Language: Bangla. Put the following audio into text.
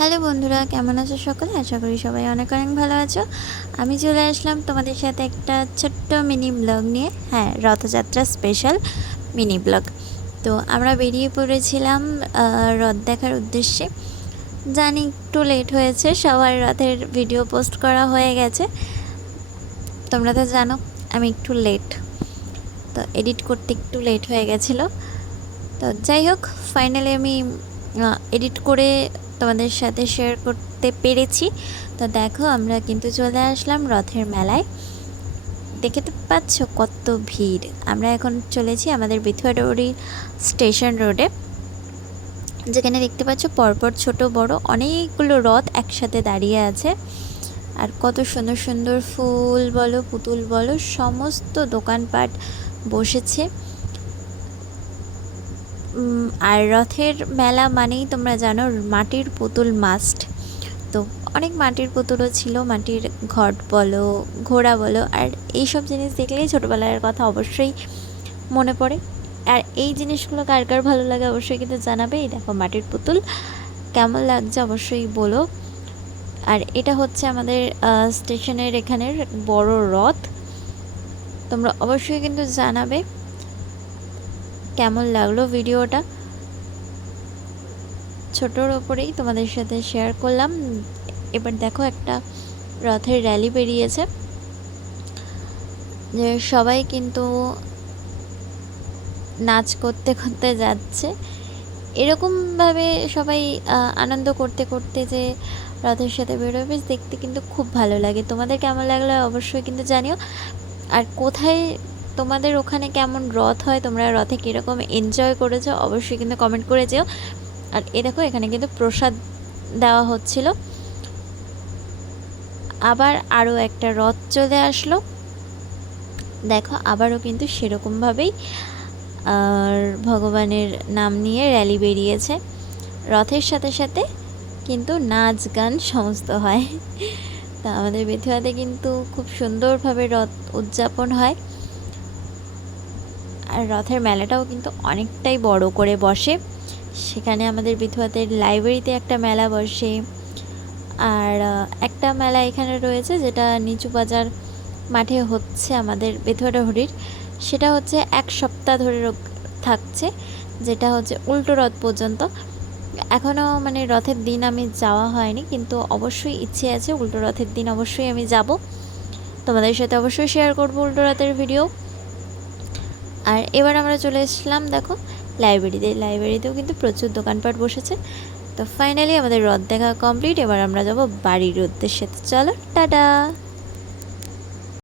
হ্যালো বন্ধুরা, কেমন আছো সকলে? আশা করি সবাই অনেক অনেক ভালো আছো। আমি চলে আসলাম তোমাদের সাথে একটা ছোট্ট মিনি ব্লগ নিয়ে। হ্যাঁ রথযাত্রা স্পেশাল মিনি ব্লগ। তো আমরা বেরিয়ে পড়েছিলাম রথ দেখার উদ্দেশ্যে। জানি একটু লেট হয়েছে, সবার রথের ভিডিও পোস্ট করা হয়ে গেছে। তোমরা তো জানো, আমি একটু লেট তো এডিট করতে একটু লেট হয়ে গেছিল। তো যাই হোক ফাইনালি আমি এডিট করে তোমাদের সাথে শেয়ার করতে পেরেছি। তো দেখো, আমরা কিন্তু চলে আসলাম রথের মেলায়। দেখে তো পাচ্ছ কত ভিড়। আমরা এখন চলেছি আমাদের বিথুয়াডৌড়ি স্টেশন রোডে। যেখানে দেখতে পাচ্ছ পরপর ছোট, বড় অনেকগুলো রথ একসাথে দাঁড়িয়ে আছে। আর কত সুন্দর সুন্দর ফুল বলো, পুতুল বলো, সমস্ত দোকানপাট বসেছে। আর রথের মেলা মানেই তোমরা জানো, মাটির পুতুল মাস্ট তো অনেক মাটির পুতুলও ছিল, মাটির ঘট বলো, ঘোড়া বলো, আর এইসব জিনিস দেখলেই ছোটোবেলার কথা অবশ্যই মনে পড়ে। আর এই জিনিসগুলো কার কার ভালো লাগে অবশ্যই কিন্তু জানাবে। এই দেখো, মাটির পুতুল কেমন লাগছে অবশ্যই বলো। আর এটা হচ্ছে আমাদের স্টেশনের এখানের বড় রথ। তোমরা অবশ্যই কিন্তু জানাবে। কেমন লাগল ভিডিওটা? ছোটোর ওপরেই তোমাদের সাথে শেয়ার করলাম। এবার দেখো একটা রথের র্যালি বেরিয়েছে। যে সবাই কিন্তু নাচ করতে করতে যাচ্ছে। এরকমভাবে সবাই আনন্দ করতে করতে যে রথের সাথে বেরোবে, দেখতে কিন্তু খুব ভালো লাগে। তোমাদের কেমন লাগল অবশ্যই কিন্তু জানিও। আর কোথায় তোমাদের ওখানে কেমন রথ হয়? তোমরা রথে কীরকম এনজয় করেছ? অবশ্যই কিন্তু কমেন্ট করে যেও। আর এ দেখো, এখানে কিন্তু প্রসাদ দেওয়া হচ্ছিল। আবার আরও একটা রথ চলে আসলো। দেখো, আবারও কিন্তু সেরকমভাবেই, আর ভগবানের নাম নিয়ে র্যালি বেরিয়েছে। রথের সাথে সাথে কিন্তু নাচ গান সমস্ত হয়। তা আমাদের বেথুয়াতে কিন্তু খুব সুন্দরভাবে রথ উদযাপন হয়। আর রথের মেলাটাও কিন্তু অনেকটাই বড় করে বসে। সেখানে আমাদের বিধুয়াতের লাইব্রেরিতে একটা মেলা বসে। আর একটা মেলা এখানে রয়েছে যেটা নিচু বাজার মাঠে হচ্ছে আমাদের বেথুয়াটা হরির। সেটা হচ্ছে এক সপ্তাহ ধরে থাকছে। যেটা হচ্ছে উল্টো রথ পর্যন্ত। এখনও মানে রথের দিন আমি যাওয়া হয়নি, কিন্তু অবশ্যই ইচ্ছে আছে উল্টো রথের দিন অবশ্যই আমি যাব। তোমাদের সাথে অবশ্যই শেয়ার করব উল্টো রথের ভিডিও আর এবার আমরা চলে এসলাম দেখো লাইব্রেরিতে লাইব্রেরিতেও কিন্তু প্রচুর দোকানপাট বসেছে। তো ফাইনালি আমাদের রথ দেখা কমপ্লিট এবার আমরা যাব বাড়ির উদ্দেশ্যে। চলো, টাটা!